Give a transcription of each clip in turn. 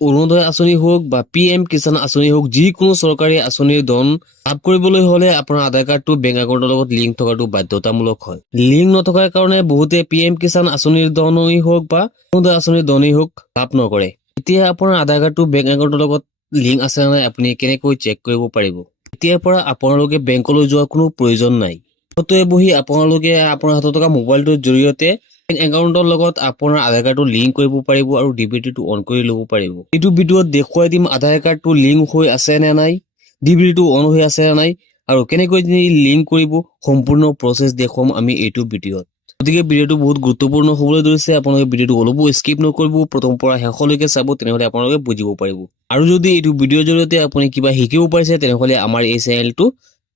অৰুণোদয় আঁচনি হোক বা PM কিষাণ আঁচনি হোক, যিকোনো চৰকাৰী আঁচনিৰ ধন লাভ কৰিবলৈ হলে আপোনাৰ আধাৰ কাৰ্ডটো বেংক একাউণ্টৰ লগত লিংক থকাটো বাধ্যতামূলক হয়। লিংক নথকাৰ কাৰণে বহুতে PM কিষাণ আঁচনিৰ ধনেই হওক বা অৰুণোদয় আঁচনিৰ ধনেই হওক লাভ নকৰে। এতিয়া আপোনাৰ আধাৰ কাৰ্ডটো বেংক একাউণ্টৰ লগত লিংক আছে নে নাই আপুনি কেনেকৈ চেক কৰিব পাৰিব? এতিয়াৰ পৰা আপোনালোকে বেংকলৈ যোৱাৰ কোনো প্ৰয়োজন নাই। ঘৰতে বহি আপোনালোকে আপোনাৰ হাতত থকা মোবাইলটোৰ জৰিয়তে বেংক একাউণ্টৰ লগত আপোনাৰ আধাৰ কাৰ্ডটো লিংক কৰিব পাৰিব আৰু ডিবিটিটো অন কৰি ল'ব পাৰিব। এইটো ভিডিঅ'ত দেখুৱাই দিম আধাৰ কাৰ্ডটো লিংক হৈ আছে নে নাই, ডিবিটিটো অন হৈ আছে নে নাই আৰু কেনেকৈ লিংক কৰিব, সম্পূৰ্ণ প্ৰচেছ দেখুৱাম আমি এইটো ভিডিঅ'ত। গতিকে ভিডিঅ'টো বহুত গুৰুত্বপূৰ্ণ হ'বলৈ ধৰিছে, আপোনালোকে ভিডিঅ'টো অলপো স্কিপ নকৰিব, প্ৰথমৰ পৰা শেষলৈকে চাব, তেনেহ'লে আপোনালোকে বুজিব পাৰিব। আৰু যদি এইটো ভিডিঅ'ৰ জৰিয়তে আপুনি কিবা শিকিব পাৰিছে তেনেহ'লে আমাৰ এই চেনেলটো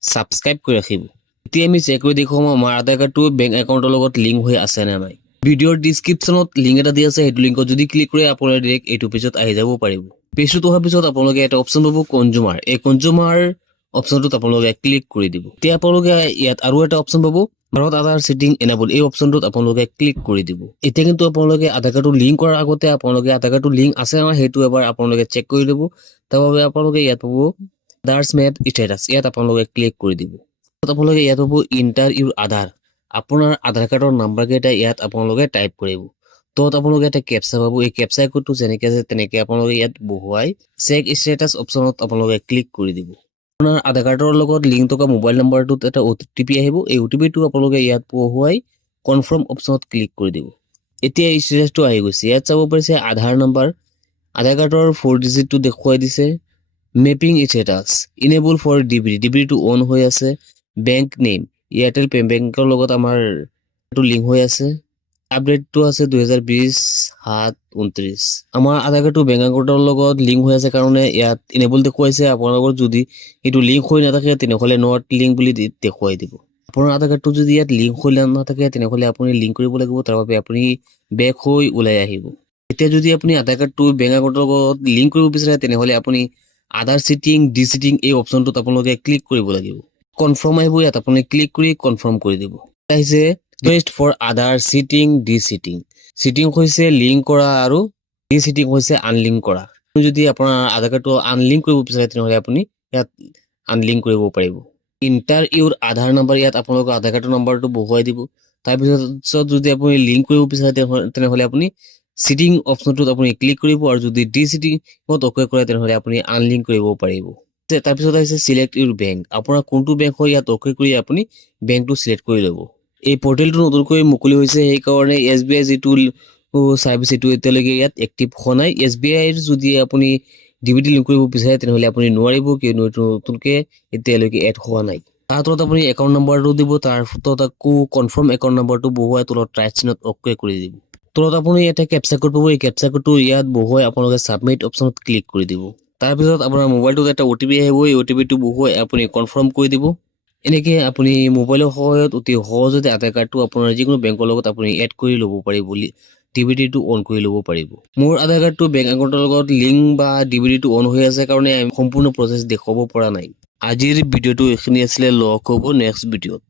ছাবস্ক্ৰাইব কৰি ৰাখিব। এতিয়া আমি চেক কৰি দেখুৱাম আমাৰ আধাৰ কাৰ্ডটো বেংক একাউণ্টৰ লগত লিংক হৈ আছে নে নাই। ভিডিঅ'ৰ ডিছক্ৰিপশ্যনত লিংক এটা দিয়া আছে, সেইটো লিংকত যদি ক্লিক কৰে আপোনালোকে ডাইৰেক্ট এইটো পেজত আহি যাব পাৰিব। পেজটোত অহাৰ পিছত আপোনালোকে এটা অপশ্যন পাব কনজুমাৰ। এই কনজুমাৰ অপশ্যনটোত আপোনালোকে ক্লিক কৰি দিব। এতিয়া আপোনালোকে ইয়াত আৰু এটা অপশ্যন পাব ভাৰত আধাৰ ছেটিং এনেবল, এই অপশ্যনটোত আপোনালোকে ক্লিক কৰি দিব। এতিয়া কিন্তু আপোনালোকে আধাৰ কাৰ্ডটো লিংক কৰাৰ আগতে আপোনালোকে আধাৰ কাৰ্ডটো লিংক আছে নে নাই সেইটো এবাৰ আপোনালোকে চেক কৰি ল'ব। তাৰ বাবে আপোনালোকে ইয়াত পাব আধাৰছ মেড ষ্টেটাছ, ইয়াত আপোনালোকে ক্লিক কৰি দিব। আপোনালোকে ইয়াত পাব ইণ্টাৰ ইউৰ আধাৰ, আপোনাৰ আধাৰ কাৰ্ডৰ নাম্বাৰ কেইটা ইয়াত আপোনালোকে টাইপ কৰিব। তত আপোনালোকে এটা কেপচা পাব, এই কেপচা কোডটো যেনেকে আছে তেনেকে আপোনালোকে ইয়াত বহুৱাই চেক ষ্টেটাছ অপশ্যনত আপোনালোকে ক্লিক কৰি দিব। আপোনাৰ আধাৰ কাৰ্ডৰ লগত লিংক থকা মোবাইল নাম্বাৰটোত এটা OTP আহিব, এই OTPটো আপোনালোকে ইয়াত বহুৱাই কনফাৰ্ম অপশ্যনত ক্লিক কৰি দিব। এতিয়া ষ্টেটাছটো আহি গৈছে, ইয়াত চাব পাৰিছে আধাৰ নাম্বাৰ, আধাৰ কাৰ্ডৰ 4 ডিজিটটো দেখুৱাই দিছে, মেপিং ষ্টেটাছ ইনেবল ফৰ ডিবিটিটো অন হৈ আছে, বেংক নেম এয়াৰটেল বেংকৰ লগত আমাৰ লিংক হৈ আছে, আপডেটটো আছে 2020-7-29। আমাৰ আধাৰ কাৰ্ডটো বেংক একাউণ্টৰ লগত লিংক হৈ আছে কাৰণে ইয়াত ইনেবল দেখুৱাইছে। আপোনালোকৰ যদি এইটো লিংক হৈ নাথাকে তেনেহ'লে নট লিংক বুলি দেখুৱাই দিব। আপোনাৰ আধাৰ কাৰ্ডটো যদি ইয়াত লিংক হৈ নাথাকে তেনেহ'লে আপুনি লিংক কৰিব লাগিব, তাৰ বাবে আপুনি বেক হৈ ওলাই আহিব। এতিয়া যদি আপুনি আধাৰ কাৰ্ডটো বেংক একাউণ্টৰ লগত লিংক কৰিব বিচাৰে তেনেহ'লে আপুনি আধাৰ ছিটিং ডিছিটিং এই অপশ্যনটোত আপোনালোকে ক্লিক কৰিব লাগিব। কনফাৰ্ম আহিব, ইয়াত আপুনি ক্লিক কৰি কনফাৰ্ম কৰি দিব। আহিছে request for Aadhaar seeding deseeding. Seeding হৈছে লিংক কৰা আৰু ডিছিটিং হৈছে আনলিংক কৰা। আপুনি যদি আপোনাৰ আধাৰ কাৰ্ডটো আনলিংক কৰিব বিচাৰে তেনেহ'লে আপুনি ইয়াত আনলিংক কৰিব পাৰিব। ইণ্টাৰ ইউৰ আধাৰ নাম্বাৰ, ইয়াত আপোনালোকৰ আধাৰ কাৰ্ডৰ নাম্বাৰটো বহুৱাই দিব। তাৰপিছত যদি আপুনি লিংক কৰিব বিচাৰে তেনেহ'লে আপুনি ছিটিং অপশ্যনটোত আপুনি ক্লিক কৰিব আৰু যদি ডিছিটিঙত অকে কৰে তেনেহ'লে আপুনি আনলিংক কৰিব পাৰিব। তাৰপিছত আহিছে চিলেক্ট ইউৰ বেংক, আপোনাৰ কোনটো বেংক হয় ইয়াত অকে কৰি আপুনি বেংকটো চিলেক্ট কৰি ল'ব। এই পৰ্টেলটো নতুনকৈ মুকলি হৈছে, সেইকাৰণে SBI যিটো চাৰ্ভিচ এইটো এতিয়ালৈকে ইয়াত এক্টিভ হোৱা নাই। SBIৰ যদি আপুনি ডিবিটি লিংক কৰিব বিচাৰে তেনেহ'লে আপুনি নোৱাৰিব, কিয়নো এইটো নতুনকৈ এতিয়ালৈকে এড হোৱা নাই। তাৰ তলত আপুনি একাউণ্ট নম্বৰটো দিব, তাৰ তলত আকৌ কনফাৰ্ম একাউণ্ট নম্বৰটো বহুৱাই তলত ৰাইট চিনত অকে কৰি দিব। তলত আপুনি এটা কেপচা কোড পাব, এই কেপচা কোডটো ইয়াত বহুৱাই আপোনালোকে ছাবমিট অপশ্যনত ক্লিক কৰি দিব। তাৰপিছত আপোনাৰ মোবাইলটোত এটা OTP আহিব, এই OTPটো বহুৱাই আপুনি কনফাৰ্ম কৰি দিব। এনেকৈ আপুনি মোবাইলৰ সহায়ত অতি সহজতে আধাৰ কাৰ্ডটো আপোনাৰ যিকোনো বেংকৰ লগত আপুনি এড কৰি ল'ব পাৰিব, ডিবিটিটো অন কৰি ল'ব পাৰিব। মোৰ আধাৰ কাৰ্ডটো বেংক একাউণ্টৰ লগত লিংক বা ডিবিটিটো অন হৈ আছে কাৰণে আমি সম্পূৰ্ণ প্ৰচেছ দেখুৱাব পৰা নাই। আজিৰ ভিডিঅ'টো এইখিনি আছিলে, লগ হ'ব নেক্সট ভিডিঅ'ত।